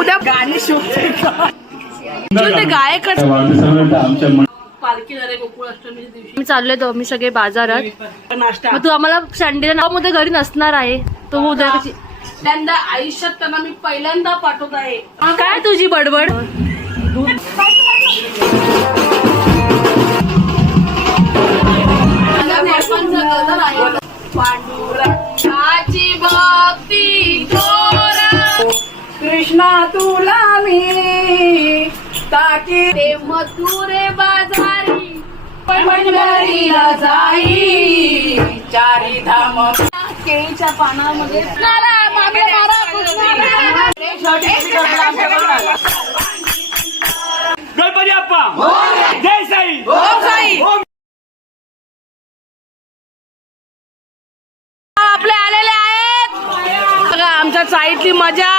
उद्या गाणी शोधते ते गायकच पालखीला रे गोकुळ अष्टमीच्या दिवशी मी चाललोय तो मी सगळे बाजारात नाश्ता. मग तू आम्हाला संडेला नाव मध्ये घरी नसणार आहे तो उद्या कशी त्यांना आयुष्यात त्यांना मी पहिल्यांदा पाठवत आहे. काय तुझी बडबड पांडुरंगाची भक्ती कृष्णा तुला मी ताकी ते मथुरे बाजारी पंढरीला जाई चारी धाम केळीच्या पानामध्ये गणपती बाप्पा जय साई आपले आलेले आहेत बघा आमच्या साईतली मजा